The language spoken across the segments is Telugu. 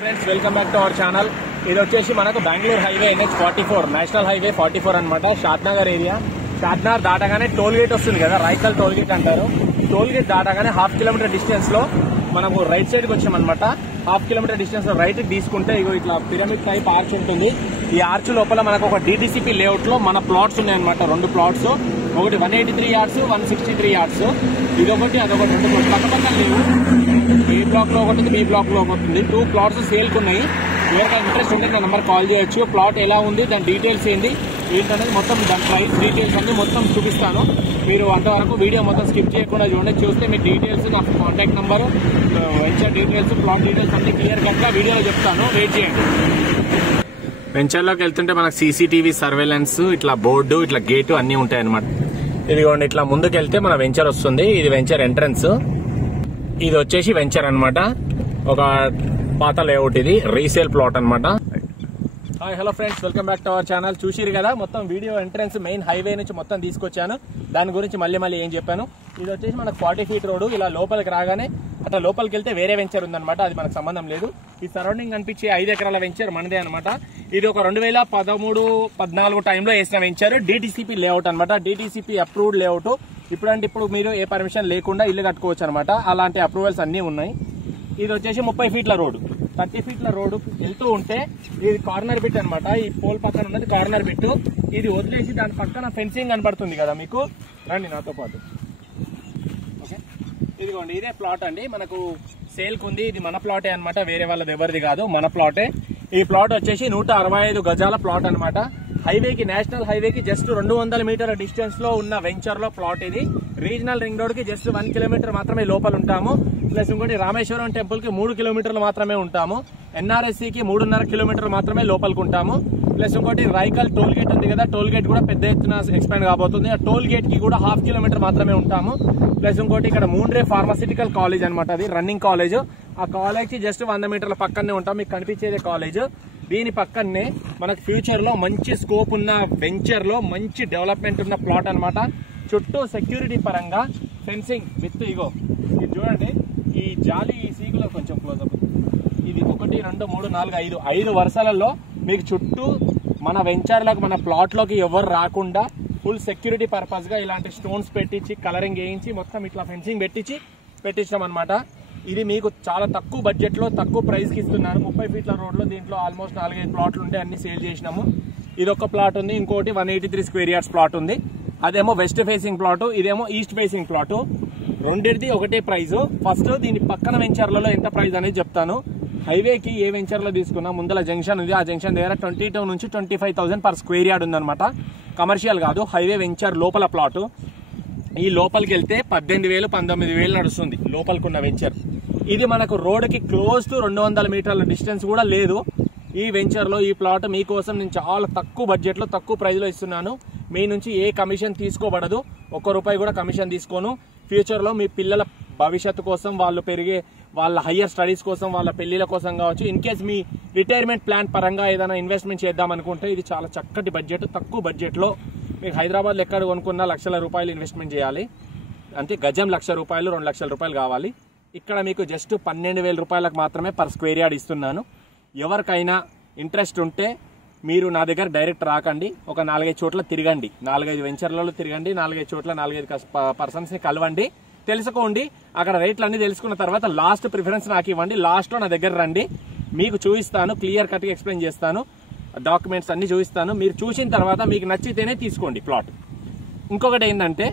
Friends welcome back to our channel. ఇది వచ్చేసి మనకు Bengaluru highway NH44 national highway 44 అనమాట. షాద్నగర్ ఏరియా. షాద్నగర్ దాటగానే టోల్ గేట్ వస్తుంది కదా, రైకల్ టోల్ గేట్ అంటారు. టోల్ గేట్ దాటగానే హాఫ్ కిలోమీటర్ డిస్టెన్స్ లో మనకు రైట్ సైడ్ కి వచ్చామన్నమాట. హాఫ్ కిలోమీటర్ డిస్టెన్స్ లో రైట్ తీసుకుంటే ఇగో ఇట్లా పిరమిడ్ టైప్ ఆర్చ్ ఉంటుంది. ఈ ఆర్చ్ లోపల మనకు ఒక DTCP లేఅవుట్ లో మన ప్లాట్స్ ఉన్నాయన్నమాట. 2 ప్లాట్స్, ఒకటి 183 యార్డ్స్, 163 యార్డ్స్. ఇదొకటి అదొకటి, 2 పక్కపక్కన లేవు. ఏ బ్లాక్ లో ఒకటి, బి బ్లాక్ లో ఒకటి ఉంది. 2 ప్లాట్స్ సేల్ ఉన్నాయి. ఎవరికైనా ఇంట్రెస్ట్ ఉంటే నా నెంబర్ కాల్ చేయొచ్చు. ప్లాట్ ఎలా ఉంది, దాని డీటెయిల్స్ ఏంటనేది మొత్తం, దాని ప్రైస్ డీటెయిల్స్ అన్ని మొత్తం చూపిస్తాను. మీరు అంతవరకు వీడియో మొత్తం స్కిప్ చేయకుండా చూడండి. చూస్తే మీ డీటెయిల్స్, నా contact number, venture details, plot details అన్ని క్లియర్ కట్గా వీడియోలో చెప్తాను. వెయిట్ చేయండి. వెంచర్లోకి వెళ్తుంటే మనకు CCTV సర్వేలెన్స్, ఇట్లా బోర్డు, ఇట్లా గేటు అన్ని ఉంటాయి అనమాట. ఇదిగోండి, ఇట్లా ముందుకు వెళ్తే మన వెంచర్ వస్తుంది. ఇది వెంచర్ ఎంట్రన్స్. ఇది వచ్చేసి వెంచర్ అనమాట. ఒక పాత లేఅవుట్, ఇది రీసేల్ ప్లాట్ అనమాట. Hi hello friends, welcome back to our channel. చూసిరు కదా, మొత్తం వీడియో ఎంట్రన్స్ మెయిన్ హైవే నుంచి మొత్తం తీసుకొచ్చాను. దాని గురించి మళ్ళీ ఏం చెప్పాను. ఇది వచ్చేసి మనకు 40 feet రోడ్. ఇలా లోపలికి రాగానే అట్లా లోపలికి వెళ్తే వేరే వెంచర్ ఉందన్నమాట. అది మనకు సంబంధం లేదు. ఈ సరౌండింగ్ కనిపించే 5 ఎకరాల వెంచర్ మనదే అనమాట. ఇది ఒక 2013-14 టైంలో వేసిన వెంచర్. DTCP లేఅవుట్ అనమాట. DTCP approved layout. ఇప్పుడు మీరు ఏ పర్మిషన్ లేకుండా ఇల్లు కట్టుకోవచ్చు అనమాట. అలాంటి అప్రూవల్స్ అన్ని ఉన్నాయి. ఇది వచ్చేసి 30 feet రోడ్. 30 feet రోడ్ వెళ్తూ ఉంటే ఇది కార్నర్ బిట్ అనమాట. ఈ పోల్ పక్కన ఉన్నది కార్నర్ బిట్. ఇది వదిలేసి దాని పక్కన ఫెన్సింగ్ కనబడుతుంది కదా మీకు. రండి నాతో పాటు. ఓకే, ఇదిగోండి, ఇదే ప్లాట్ అండి. మనకు సేల్ కు ఉంది. ఇది మన ప్లాటే అనమాట, వేరే వాళ్ళది ఎవరిది కాదు, మన ప్లాటే. ఈ ప్లాట్ వచ్చేసి 165 గజాల ప్లాట్ అనమాట. హైవేకి, నేషనల్ హైవేకి జస్ట్ 200 మీటర్ల డిస్టెన్స్ లో ఉన్న వెంచర్ లో ప్లాట్ ఇది. రీజనల్ రింగ్ రోడ్ కి జస్ట్ 1 కిలోమీటర్ మాత్రమే లోపల ఉంటాము. ప్లస్ ఇంకోటి రామేశ్వరం టెంపుల్ కి 3 కిలోమీటర్లు మాత్రమే ఉంటాము. NRSC కి 3.5 కిలోమీటర్లు మాత్రమే లోపలికి ఉంటాము. ప్లస్ ఇంకోటి రైకల్ టోల్ గేట్ ఉంది కదా, టోల్ గేట్ కూడా పెద్ద ఎత్తున ఎక్స్పాండ్ కాబోతుంది. ఆ టోల్ గేట్ కి కూడా 1/2 కిలోమీటర్ మాత్రమే ఉంటాము. ప్లస్ ఇంకోటి ఇక్కడ మూండ్రే ఫార్మాసిటికల్ కాలేజ్ అనమాట. అది రన్నింగ్ కాలేజ్. ఆ కాలేజ్ కి జస్ట్ 100 మీటర్ల పక్కనే ఉంటాం. మీకు కనిపించేది కాలేజ్. దీని పక్కనే మనకు ఫ్యూచర్ లో మంచి స్కోప్ ఉన్న వెంచర్ లో మంచి డెవలప్మెంట్ ఉన్న ప్లాట్ అనమాట. చుట్టూ సెక్యూరిటీ పరంగా ఫెన్సింగ్ విత్ ఇగో ఇది చూడండి, ఈ జాలి, ఈ సీగులో కొంచెం క్లోజ్అప్. ఇది 1 2 3 4 5 వరుసలలో మీకు చుట్టూ మన వెంచర్లకు, మన ప్లాట్ లోకి ఎవరు రాకుండా ఫుల్ సెక్యూరిటీ పర్పస్ గా ఇలాంటి స్టోన్స్ పెట్టించి, కలరింగ్ వేయించి, మొత్తం ఇట్లా ఫెన్సింగ్ పెట్టించడం అనమాట. ఇది మీకు చాలా తక్కువ బడ్జెట్ లో తక్కువ ప్రైస్ కి ఇస్తున్నాను. 30 feet రోడ్ లో దీంట్లో ఆల్మోస్ట్ 4-5 ప్లాట్లు ఉంటే అన్ని సేల్ చేసినాము. ఇది ఒక ప్లాట్ ఉంది. ఇంకోటి 183 square yards ప్లాట్ ఉంది. అదేమో వెస్ట్ ఫేసింగ్ ప్లాట్, ఇదేమో ఈస్ట్ ఫేసింగ్ ప్లాట్. రెండింటిది ఒకటే ప్రైస్. ఫస్ట్ దీని పక్కన వెంచర్లలో ఎంత ప్రైస్ అనేది చెప్తాను. హైవేకి ఏ వెంచర్ లో తీసుకున్నా ముందల జంక్షన్ ఉంది. ఆ జంక్షన్ దగ్గర 22 నుంచి 25,000 per square yard ఉందన్నమాట. కమర్షియల్ కాదు, హైవే వెంచర్ లోపల ప్లాట్. ఈ లోపలికి వెళ్తే 18,000 19,000 నడుస్తుంది లోపలికున్న వెంచర్. ఇది మనకు రోడ్ కి క్లోజ్ టు 200 మీటర్ల డిస్టెన్స్ కూడా లేదు. ఈ వెంచర్ లో ఈ ప్లాట్ మీకోసం నేను చాలా తక్కువ బడ్జెట్ లో తక్కువ ప్రైస్ లో ఇస్తున్నాను. మీ నుంచి ఏ కమిషన్ తీసుకోబడదు. ₹1 కూడా కమిషన్ తీసుకోను. ఫ్యూచర్ లో మీ పిల్లల భవిష్యత్తు కోసం, వాళ్ళ హయ్యర్ స్టడీస్ కోసం, వాళ్ళ పెళ్లిల కోసం కావచ్చు, in case me retirement plan పరంగా ఏదైనా ఇన్వెస్ట్మెంట్ చేద్దాం అనుకుంటే ఇది చాలా చక్కటి బడ్జెట్. తక్కువ బడ్జెట్ లో మీకు హైదరాబాద్ లో ఎక్కడ కొనుక్కున్నా ₹1,00,000 ఇన్వెస్ట్మెంట్ చేయాలి. అంటే గజం ₹1,00,000, ₹2,00,000 కావాలి. ఇక్కడ మీకు జస్ట్ ₹12,000 మాత్రమే per square yard ఇస్తున్నాను. ఎవరికైనా ఇంట్రెస్ట్ ఉంటే మీరు నా దగ్గర డైరెక్ట్ రాకండి. ఒక 4-5 చోట్ల తిరగండి, 4-5 వెంచర్లలో తిరగండి, 4-5 చోట్ల 4-5 పర్సన్స్ ని కలవండి, తెలుసుకోండి. అక్కడ రేట్లు అన్ని తెలుసుకున్న తర్వాత లాస్ట్ ప్రిఫరెన్స్ నాకు ఇవ్వండి. లాస్ట్ లో నా దగ్గర రండి, మీకు చూపిస్తాను, క్లియర్ కట్ గా ఎక్స్ప్లెయిన్ చేస్తాను, డాక్యుమెంట్స్ అన్ని చూపిస్తాను. మీరు చూసిన తర్వాత మీకు నచ్చితేనే తీసుకోండి ప్లాట్. ఇంకొకటి ఏంటంటే,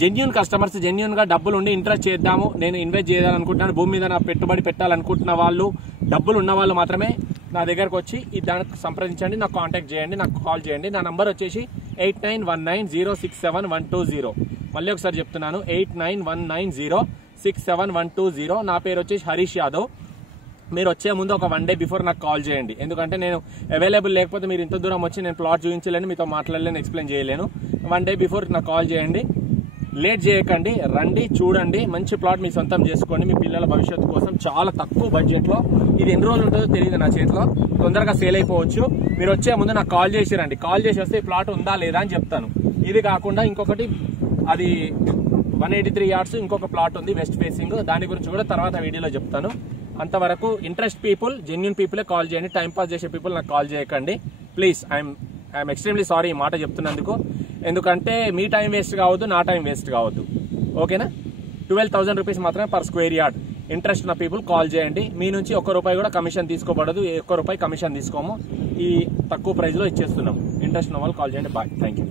జెన్యూన్ కస్టమర్స్, జెన్యూన్ గా డబ్బులు ఉండి ఇంట్రెస్ట్ చేద్దాము, నేను ఇన్వెస్ట్ చేయాలనుకుంటున్నాను, భూమి మీద నా పెట్టుబడి పెట్టాలనుకుంటున్న వాళ్ళు, డబ్బులు ఉన్న వాళ్ళు మాత్రమే నా దగ్గరకు వచ్చి దానికి సంప్రదించండి, నాకు కాంటాక్ట్ చేయండి, నాకు కాల్ చేయండి. నా నంబర్ వచ్చేసి 8919067120. మళ్ళీ ఒకసారి చెప్తున్నాను, 8919067120. నా పేరు వచ్చేసి హరీష్ యాదవ్. మీరు వచ్చే ముందు ఒక 1 day బిఫోర్ నాకు కాల్ చేయండి. ఎందుకంటే నేను అవైలబుల్ లేకపోతే మీరు ఇంత దూరం వచ్చి నేను ప్లాట్ చూపించలేను, మీతో మాట్లాడలేను, ఎక్స్ప్లెయిన్ చేయలేను. 1 day బిఫోర్ నాకు కాల్ చేయండి. లేట్ చేయకండి, రండి, చూడండి, మంచి ప్లాట్ మీ సొంతం చేసుకోండి. మీ పిల్లల భవిష్యత్తు కోసం చాలా తక్కువ బడ్జెట్ లో. ఇది ఎన్ని రోజులు ఉంటుందో తెలియదు నా చేతిలో, తొందరగా సేల్ అయిపోవచ్చు. మీరు వచ్చే ముందు నాకు కాల్ చేసి రండి. కాల్ చేసి వస్తే ఈ ప్లాట్ ఉందా లేదా అని చెప్తాను. ఇది కాకుండా ఇంకొకటి, అది 183 yards ఇంకొక ప్లాట్ ఉంది వెస్ట్ ఫేసింగ్. దాని గురించి కూడా తర్వాత వీడియోలో చెప్తాను. అంతవరకు ఇంట్రెస్ట్ పీపుల్, జెన్యున్ పీపులే కాల్ చేయండి. టైం పాస్ చేసే పీపుల్ నాకు కాల్ చేయకండి ప్లీజ్. ఐఎమ్ ఎక్స్ట్రీమ్లీ సారీ ఈ మాట చెప్తున్నందుకు. ఎందుకంటే మీ టైం వేస్ట్ కావద్దు, నా టైం వేస్ట్ కావద్దు. ఓకేనా? 12,000 రూపీస్ మాత్రమే పర్ స్క్వేర్ యార్డ్. ఇంట్రెస్ట్ ఉన్న పీపుల్ కాల్ చేయండి. మీ నుంచి ₹1 కూడా కమిషన్ తీసుకోబడదు. ₹1 కమిషన్ తీసుకోము. ఈ తక్కువ ప్రైస్ లో ఇచ్చేస్తున్నాం. ఇంట్రెస్ట్ ఉన్న వాళ్ళు కాల్ చేయండి. బాయ్. Thank you.